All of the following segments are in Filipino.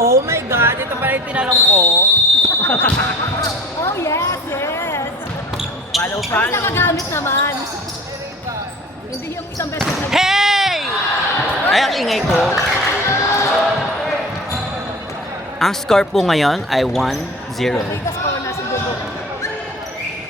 Oh my God, ito pala yung tinanong ko. Oh, yes, yes. Follow, Kasi follow. nakagamit naman. Hindi yung isang beses na... Hey! Ay, ang ingay ko. Ang score po ngayon ay 1-0. Ligas ko na sa dugo.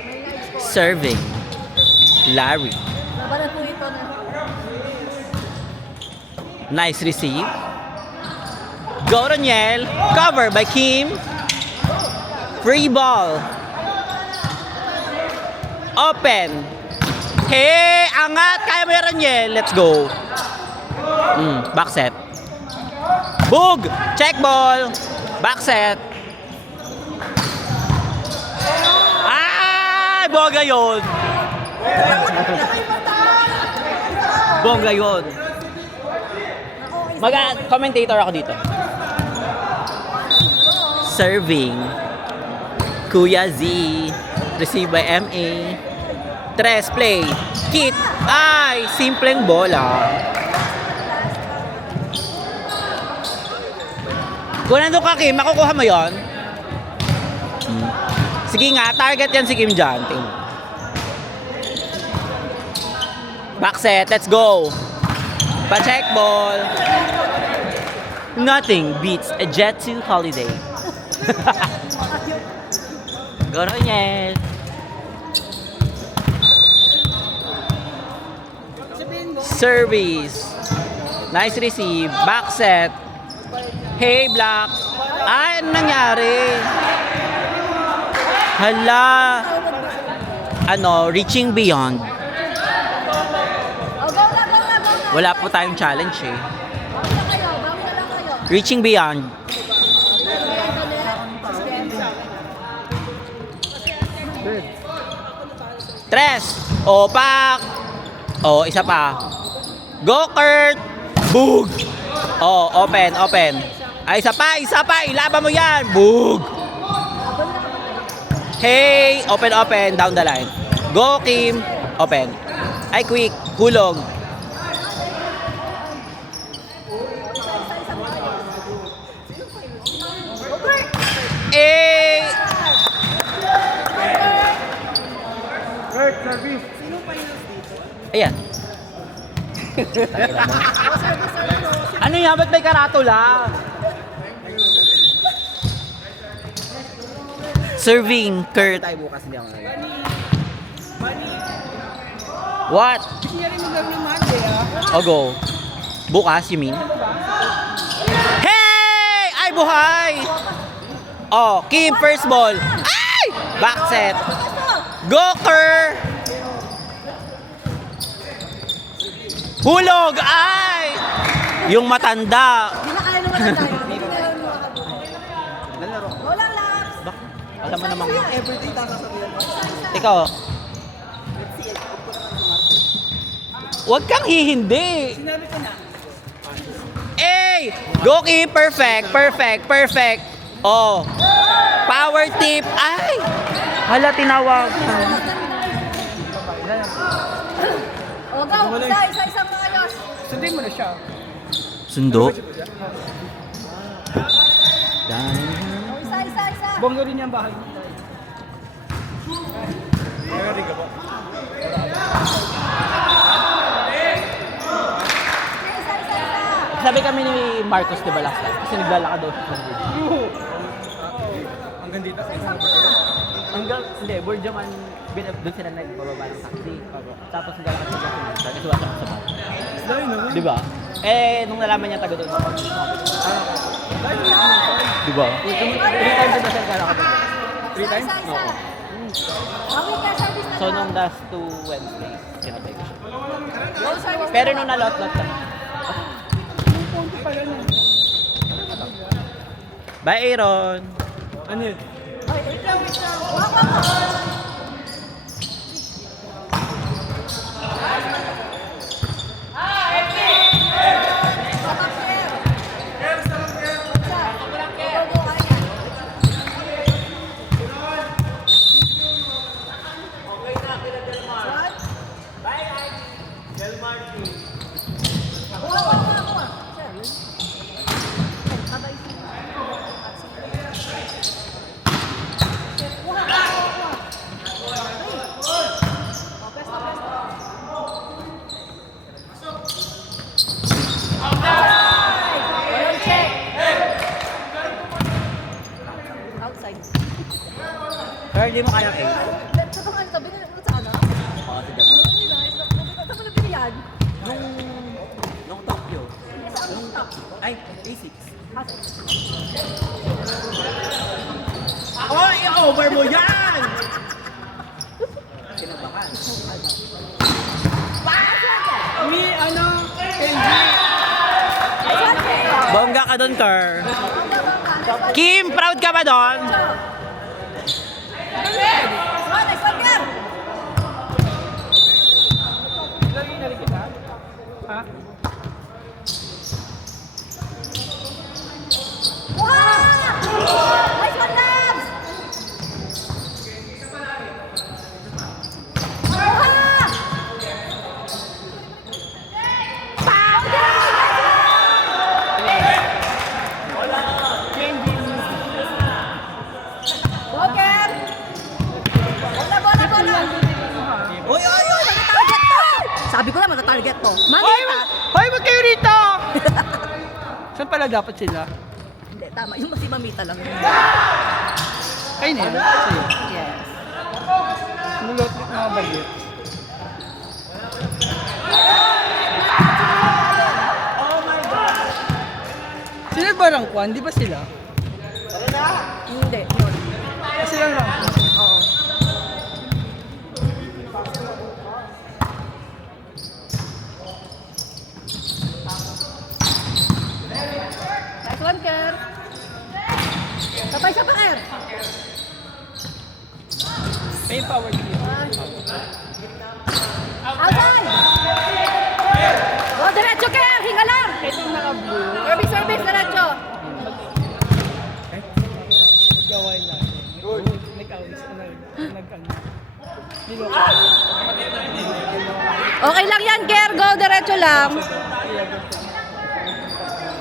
May live score. Serving. Larry. Labanan po ito na. Nice receive. Go Roniel. Cover by Kim. Free ball. Open. Hey! Angat! Kaya mo yan Roniel. Let's go. Back set. Boog! Check ball. Back set. Ah! Bongga yun. Bongga yun. Commentator ako dito. Serving. Kuya Z. Received by MA. Tres, play. Kit. Ay, simpleng bola. Kung nandun ka, Kim, makukuha mo yon. Sige nga, target yan si Kim dyan. Tingnan. Back set, let's go. Pa-check ball. Nothing beats a Jet 2 holiday. Go Roniel. Service. Nice receive. Back set. Hey, Black. Ay, ano nangyari? Hala. Ano, reaching beyond. Oh, go na, go na, go na. Wala po tayong challenge eh. Bawi na kayo, bawi na lang kayo. Reaching beyond. Tres. Opak. Oh, isa pa. Go, Kurt. Boog. Oh, open, open. Ay, isa pa, isa pa. Ilaban mo yan. Boog. Hey, open, open. Down the line. Go, Kim. Open. Ay, quick. Hulog. Eh. Ayan. Ano yan? Ba't may karatula? Serving, Kurt. Tayo bukas hindi ako ngayon. What? Hindi rin magawin yung Monday, ah. O go. Bukas, you mean? Hey! Ay, buhay! Oh, Kim, first ball. Ay! Back set. Go, Kurt! Hulog! Ay! Yung matanda. Hindi na kaya naman tayo. Hindi na lang makakabuhay. Lalaro. Go lang, Laps. Alam mo namang... Everyday tatasabihan ko. Ikaw. Huwag kang hihindi. Sinabi ko na. Hey! Go Kim! Perfect! Perfect! Perfect! Oh! Power tip! Ay! Hala, tinawag. Oh, go. Isa-isang maayos. Sundin mo na siya. Sundo? Oh, isa. Bongga rin yung bahay mo. Very good po. Isa. Sabi kami ni Marcos, di ba, last time? Kasi naglalakad daw siya sa bridge. Hanggang dito. Hanggang, hindi, Burjaman, doon sila nagbababa ng taxi. Tapos naglalakad sila sa bridge. Kasi wala siya sa bag. Dahil naman. Di ba? Eh, nung nalaman niya taga doon, Dahil naman. di ba? 3 times na siya naglalakad doon. 3 times? Isa. Bawi ka, service na So, lang. nung last 2 Wednesdays, sinabay ko siya. Go, service Pero na nung lang. nalot-lot kami. Punto pa yan. Bye, Aaron! Ano yun? Ay, wait lang. Wak. Pero hindi mo kayang 8. Sa baka sabi na naman sa ano? Uy, nice. Saan mo nabili yan? Nung Tokyo. Saan mo top? Ay, A6. Kasi. Oh, i-over mo yan! Kinabahan. Mi, ano? LG. Bongga ka doon, Ker. Kim, proud ka ba doon? Lagi na rin kita? Ha? Oy, oy, oy! Sabi ko na matatarget to. Hoy, Manita! hoy, wag kayo rito! Saan pala dapat sila? Hindi, tama. Yung si Mamita lang. Kayo na yun? Sa'yo. Yes. Mulot mga bagyo. Sila ba rangkwan? Di ba sila? Hindi, yun. Sila rangkwan. Oo. Nice one, Ker. Sabay siya pa, Ker. May power dito. Outside! Go, diretso, Ker! Hinga lang! Itong naka-blue. Service, diretso! Nag-away lang. Nag-awis. Nag-ano. Okay lang yan, Ker. Go, diretso lang.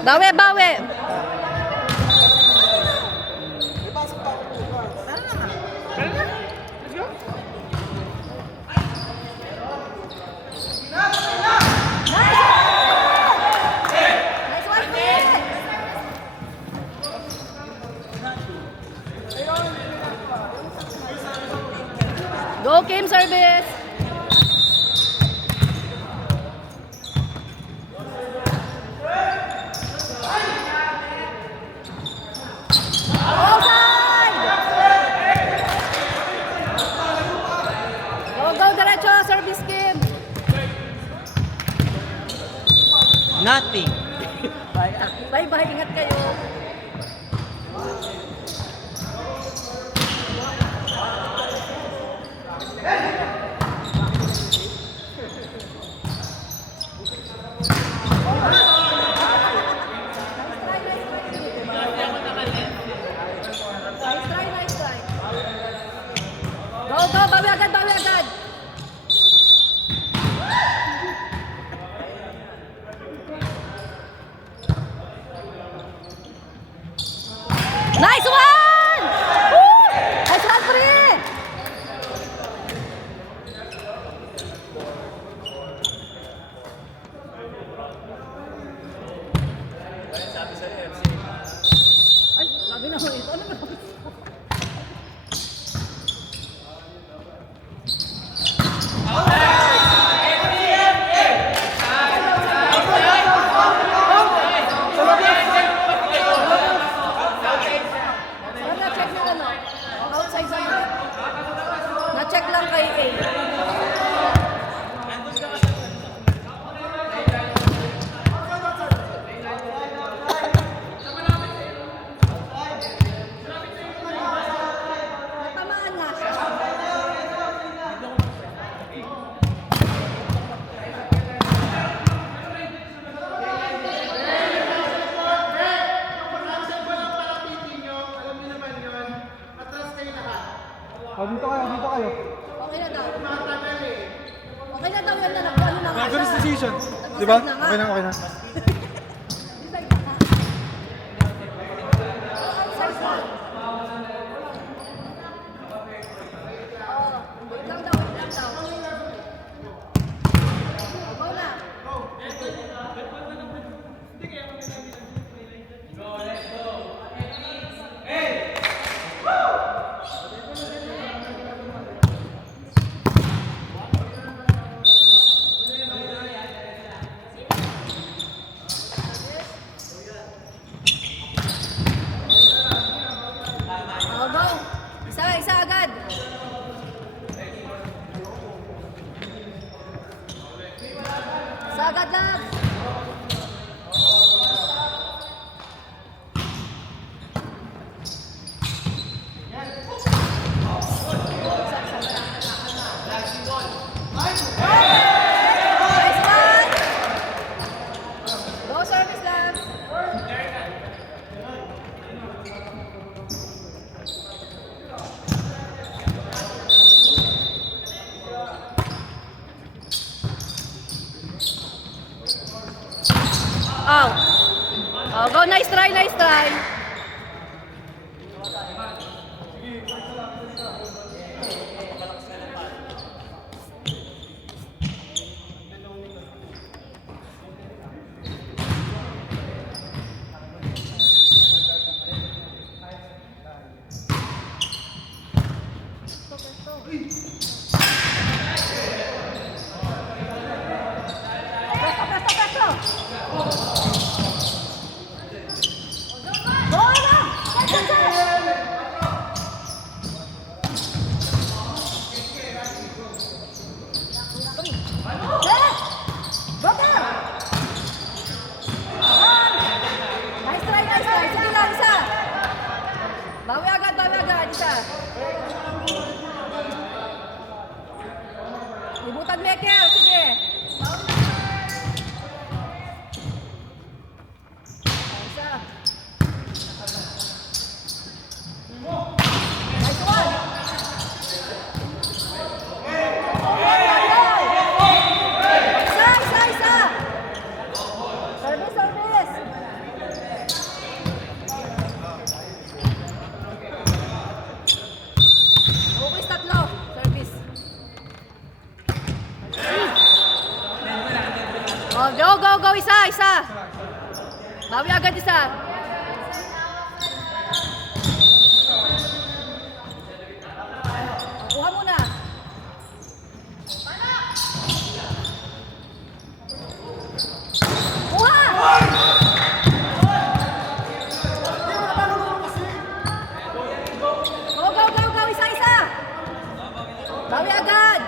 Bawi, bawi. Nice one, Ker. Go, Kim, service. Outside! Go, go, diretso, service, Kim. Nothing. Bye, bye, ingat kayo. Nice try. Go, go, bawi agad, bawi agad. Nice one! Woo! Nice one, pre! Ay, sabi na ko ito. Ano ba? Na-check na ano? Outside sa mga. Na-check lang kay A. Tamaan nga siya. Oh, dito kayo, dito kayo. Okay na daw. Okay na daw yan na nag-ano na nga siya. First decision. Di ba? Nag-decide na nga. Okay na, okay na. Decide na nga. Outside lang. Oo. Wait lang daw, wait lang daw. Go na. Out. Oh, go, nice try, nice try. Presto. Go na! Go there! Nice try, nice try. Sige lang, isa. Bawi agad, isa. Libutan maker, sige. Isa. Nice one. Isa. Service. Okay, tatlo. Service. Oh, go, isa. Bawi agad isa. Kuha muna. Kuha! Go, isa. Bawi agad.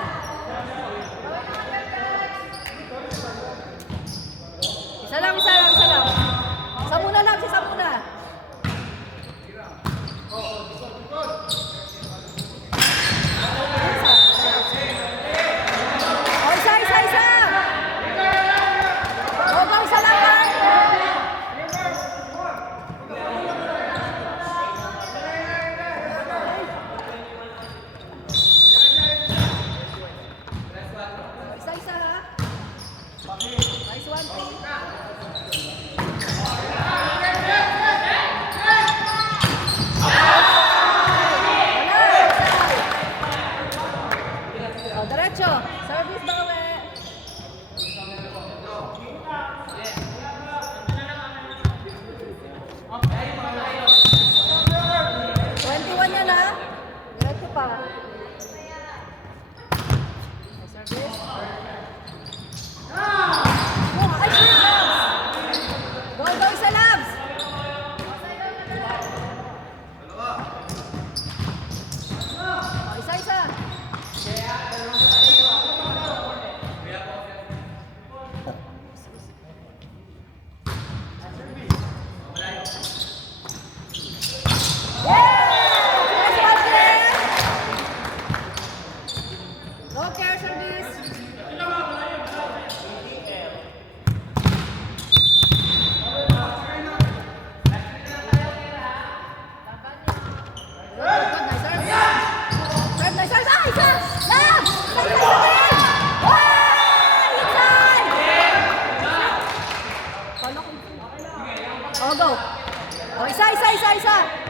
Isa lang. Isa muna. Oh, isa. Go, isa lang. Isa ha. Nice one, oh, diretso. Service bawi. Yan ha. Diretso pa. Service. Ay, Labs! Go, isa, Labs! Oh, isa. Go, care service. Oh, go. Oh, isa.